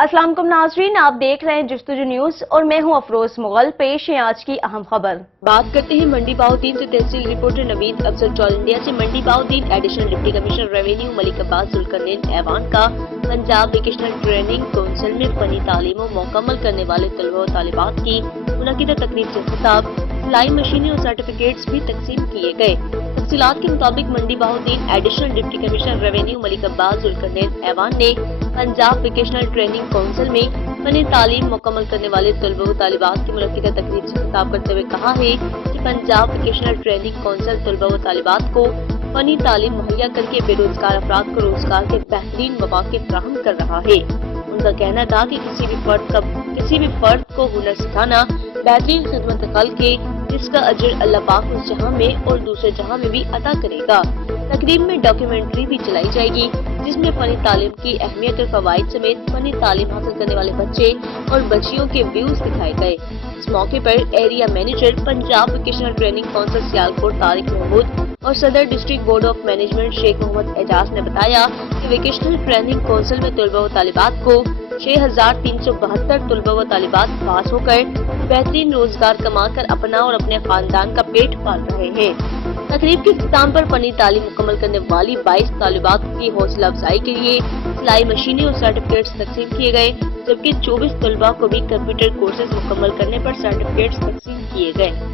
अस्सलाम वालेकुम नाज़रीन, आप देख रहे हैं जस्तुजू न्यूज और मैं हूं अफरोज मुगल। पेश है आज की अहम खबर। बात करते हैं मंडी बाउद्दीन से। तहसील रिपोर्टर नवीद अफसर ऑल इंडिया से। Mandi Bahauddin additional deputy commissioner revenue Malik Abbas Zulqarnain ऐवान का पंजाब वोकेशनल ट्रेनिंग काउंसिल में फनी तालीम मुकम्मल करने वाले तलबा और तालिबात की मुनक़िदा तकरीब से खिताब, सिलाई मशीनें और सर्टिफिकेट्स भी तकसीम किए गए। तफसीलात के मुताबिक Mandi Bahauddin additional deputy commissioner revenue Malik Abbas Zulqarnain Awan ने पंजाब वोकेशनल ट्रेनिंग काउंसिल में फनी तालीम मुकम्मल करने वाले तलबा व तालिबात की मुनक़िदा तकरीब से खिताब करते हुए कहा है कि पंजाब वोकेशनल ट्रेनिंग काउंसिल तलबा व तालिबात को फनी तालीम मुहैया करके बेरोजगार अफराद को रोजगार के बेहतरीन मौके फराहम कर रहा है। उनका कहना था कि किसी भी फर्द को हुनर सिखाना बेहतरीन खिदमत कल के, जिसका अजर अल्लाह पाक उस जहां में और दूसरे जहां में भी अता करेगा। तकरीब में डॉक्यूमेंट्री भी चलाई जाएगी जिसमें फनी तालीम की अहमियत और फवाइद समेत फनी तालीम हासिल करने वाले बच्चे और बच्चियों के व्यूज दिखाए गए। इस मौके पर area manager Punjab vocational training council Sialkot Tariq Mahmood और सदर district board of management Sheikh Mohammad Ejaz ने बताया कि वोकेशनल ट्रेनिंग काउंसिल में तलबा व तालिबात को 6372 तलबा व तालिबात पास होकर बेहतरीन रोजगार कमाकर अपना और अपने खानदान का पेट पाल रहे हैं। तकरीब के इख्तिताम पर फनी तालीम मुकम्मल करने वाली 22 तालिबात की हौसला अफजाई के लिए सिलाई मशीनें और सर्टिफिकेट्स तकसीम किए गए, जबकि 24 तलबा को भी कंप्यूटर कोर्सेज मुकम्मल करने पर सर्टिफिकेट्स तकसीम किए गए।